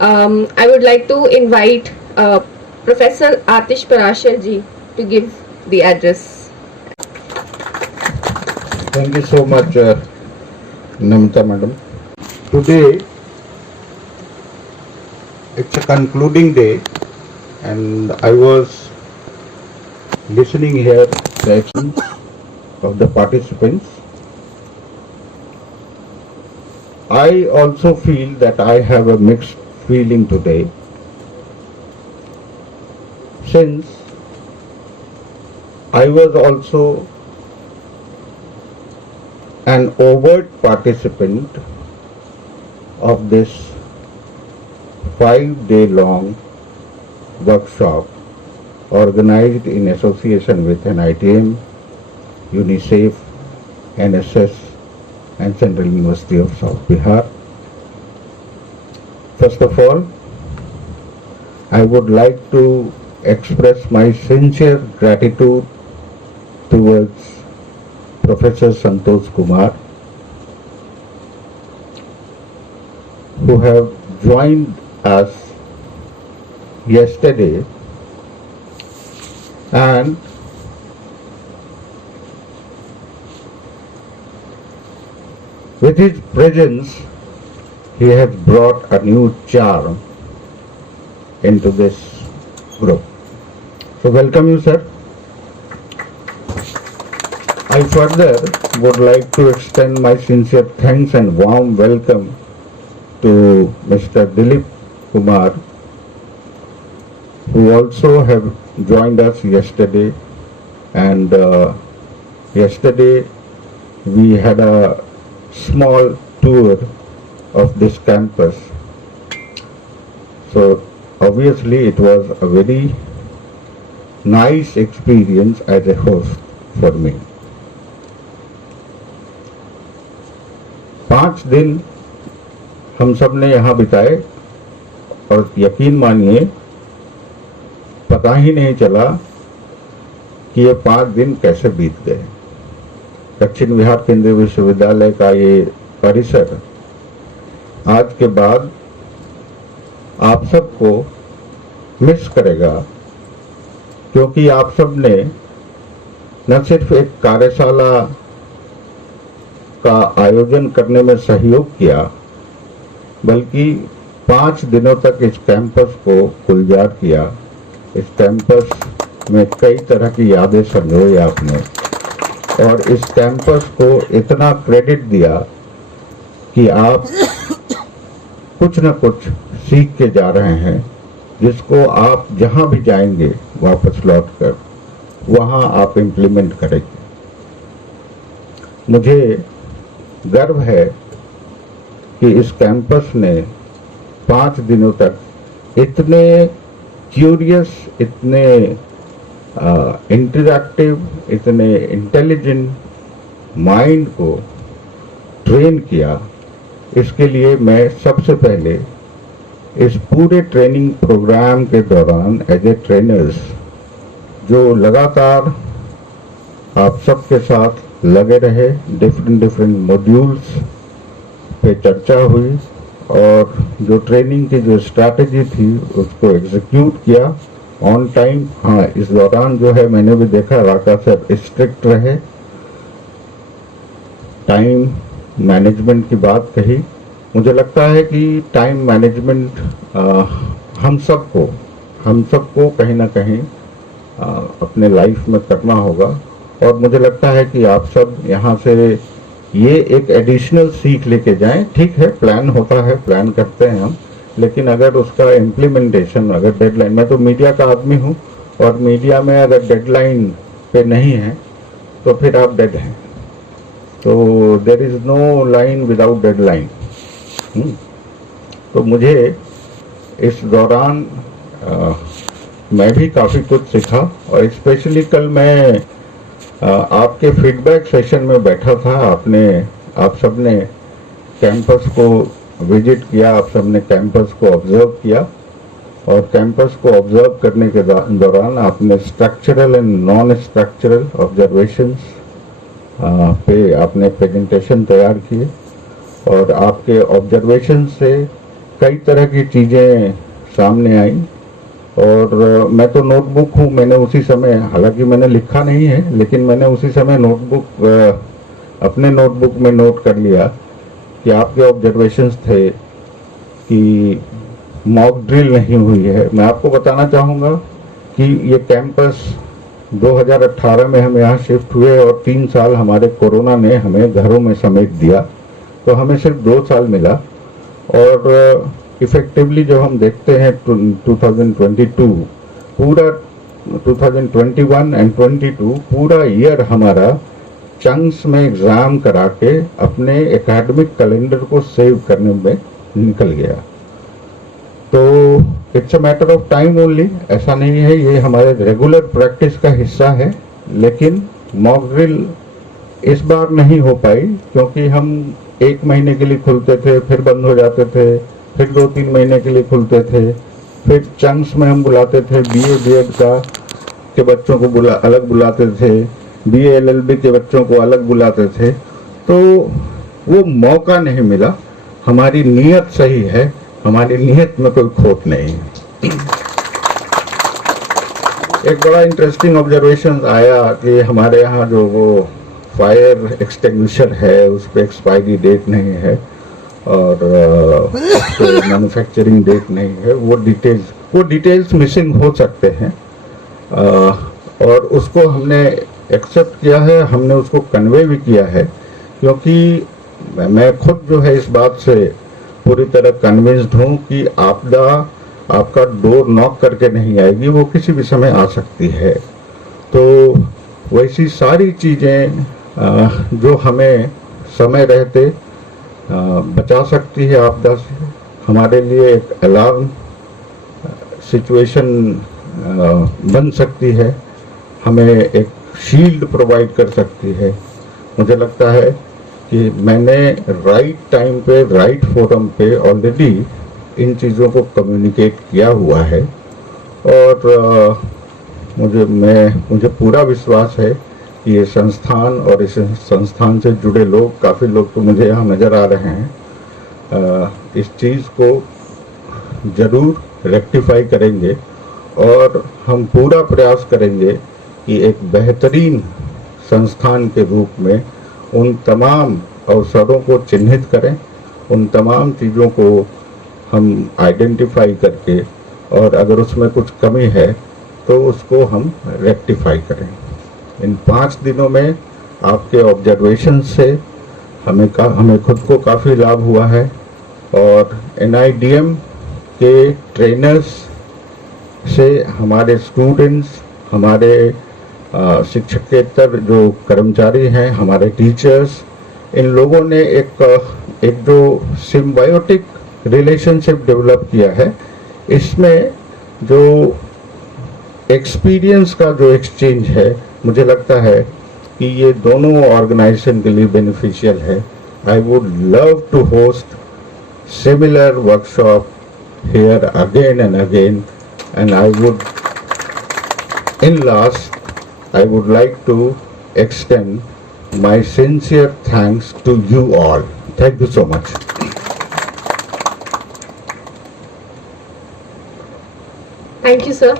I would like to invite Professor Atish Parashar ji to give the address. Thank you so much, Namita madam. Today, it's a concluding day, and I was listening here the actions of the participants. I also feel that I have a mixed feeling today, since I was also an overt participant of this 5-day long workshop organized in association with NITM, UNICEF, NSS and Central University of South Bihar. First of all, I would like to express my sincere gratitude towards Professor Santosh Kumar, who have joined us yesterday, and with his presence he has brought a new charm into this group. So welcome you, sir. I further would like to extend my sincere thanks and warm welcome to Mr. Dilip Kumar, who also have joined us yesterday, and yesterday we had a small tour of this campus. So obviously it was a very nice experience as a host for me. 5 दिन हम सब ने यहाँ बिताए और यकीन मानिए पता ही नहीं चला कि ये 5 दिन कैसे बीत गए। दक्षिण बिहार केंद्रीय विश्वविद्यालय का ये परिसर आज के बाद आप सबको मिस करेगा, क्योंकि आप सब ने न सिर्फ एक कार्यशाला का आयोजन करने में सहयोग किया, बल्कि 5 दिनों तक इस कैंपस को गुलजार किया। इस कैंपस में कई तरह की यादें संजोई आपने, और इस कैंपस को इतना क्रेडिट दिया कि आप कुछ न कुछ सीख के जा रहे हैं, जिसको आप जहां भी जाएंगे वापस लौटकर वहां आप इम्प्लीमेंट करेंगे। मुझे गर्व है कि इस कैंपस ने 5 दिनों तक इतने क्यूरियस, इतने इंटरैक्टिव, इतने इंटेलिजेंट माइंड को ट्रेन किया। इसके लिए मैं सबसे पहले इस पूरे ट्रेनिंग प्रोग्राम के दौरान एज ए ट्रेनर्स जो लगातार आप सबके साथ लगे रहे, डिफरेंट मॉड्यूल्स पे चर्चा हुई और जो ट्रेनिंग की जो स्ट्रैटेजी थी उसको एग्जीक्यूट किया ऑन टाइम। हाँ, इस दौरान जो है मैंने भी देखा राका सर स्ट्रिक्ट रहे, टाइम मैनेजमेंट की बात कही। मुझे लगता है कि टाइम मैनेजमेंट हम सबको कहीं ना कहीं अपने लाइफ में करना होगा, और मुझे लगता है कि आप सब यहाँ से ये एक एडिशनल सीख लेके जाएं। ठीक है, प्लान होता है, प्लान करते हैं हम, लेकिन अगर उसका इम्प्लीमेंटेशन, अगर डेडलाइन, मैं तो मीडिया का आदमी हूँ और मीडिया में अगर डेडलाइन पे नहीं है तो फिर आप डेड हैं। तो there is no line without deadline. तो मुझे इस दौरान मैं भी काफ़ी कुछ सीखा, और स्पेशली कल मैं आपके फीडबैक सेशन में बैठा था। आप सब ने कैंपस को विजिट किया, आप सब ने कैंपस को ऑब्जर्व किया, और कैंपस को ऑब्जर्व करने के दौरान आपने structural and non structural observations पे आपने प्रेजेंटेशन तैयार किए, और आपके ऑब्जर्वेशन से कई तरह की चीज़ें सामने आई और मैं तो नोटबुक हूँ, मैंने उसी समय, हालांकि मैंने लिखा नहीं है, लेकिन मैंने उसी समय अपने नोटबुक में नोट कर लिया कि आपके ऑब्जर्वेशंस थे कि मॉक ड्रिल नहीं हुई है। मैं आपको बताना चाहूँगा कि ये कैंपस 2018 में हम यहाँ शिफ्ट हुए और 3 साल हमारे कोरोना ने हमें घरों में समेट दिया, तो हमें सिर्फ 2 साल मिला। और इफेक्टिवली जब हम देखते हैं 2022 पूरा 2021 एंड 22 पूरा ईयर हमारा चंक्स में एग्ज़ाम करा के अपने एकेडमिक कैलेंडर को सेव करने में निकल गया। तो it's a matter of time only, ऐसा नहीं है, ये हमारे रेगुलर प्रैक्टिस का हिस्सा है। लेकिन मॉक ड्रिल इस बार नहीं हो पाई क्योंकि हम 1 महीने के लिए खुलते थे, फिर बंद हो जाते थे, फिर 2-3 महीने के लिए खुलते थे, फिर चंक्स में हम बुलाते थे, बीए बीएड का के बच्चों को अलग बुलाते थे, बीए एलएलबी के बच्चों को अलग बुलाते थे, तो वो मौका नहीं मिला। हमारी नीयत सही है, हमारी नीयत में कोई खोट नहीं है। एक बड़ा इंटरेस्टिंग ऑब्जर्वेशन आया कि हमारे यहाँ जो वो फायर एक्सटिंग्विशर है उस पर एक्सपायरी डेट नहीं है और मैन्युफैक्चरिंग डेट नहीं है, वो डिटेल्स मिसिंग हो सकते हैं और उसको हमने एक्सेप्ट किया है, हमने उसको कन्वे भी किया है, क्योंकि मैं खुद जो है इस बात से पूरी तरह कन्विंस्ड हूँ कि आपदा आपका डोर नॉक करके नहीं आएगी, वो किसी भी समय आ सकती है। तो वैसी सारी चीज़ें जो हमें समय रहते बचा सकती है आपदा से, हमारे लिए एक अलार्म सिचुएशन बन सकती है, हमें एक शील्ड प्रोवाइड कर सकती है। मुझे लगता है कि मैंने राइट टाइम पे राइट फोरम पे ऑलरेडी इन चीज़ों को कम्युनिकेट किया हुआ है और मुझे पूरा विश्वास है कि ये संस्थान और इस संस्थान से जुड़े लोग, काफ़ी लोग तो मुझे यहाँ नज़र आ रहे हैं, इस चीज़ को ज़रूर रेक्टिफाई करेंगे और हम पूरा प्रयास करेंगे कि एक बेहतरीन संस्थान के रूप में उन तमाम अवसरों को चिन्हित करें, उन तमाम चीज़ों को हम आइडेंटिफाई करके और अगर उसमें कुछ कमी है तो उसको हम रेक्टिफाई करें। इन 5 दिनों में आपके ऑब्जर्वेशन से हमें खुद को काफ़ी लाभ हुआ है और NIDM के ट्रेनर्स से हमारे स्टूडेंट्स, हमारे शिक्षकेतर जो कर्मचारी हैं, हमारे टीचर्स, इन लोगों ने एक जो सिम्बायोटिक रिलेशनशिप डेवलप किया है। इसमें जो एक्सपीरियंस का जो एक्सचेंज है, मुझे लगता है कि ये दोनों ऑर्गेनाइजेशन के लिए बेनिफिशियल है। I would love to host similar workshop here again and again, and in last I would like to extend my sincere thanks to you all. Thank you so much. Thank you, sir.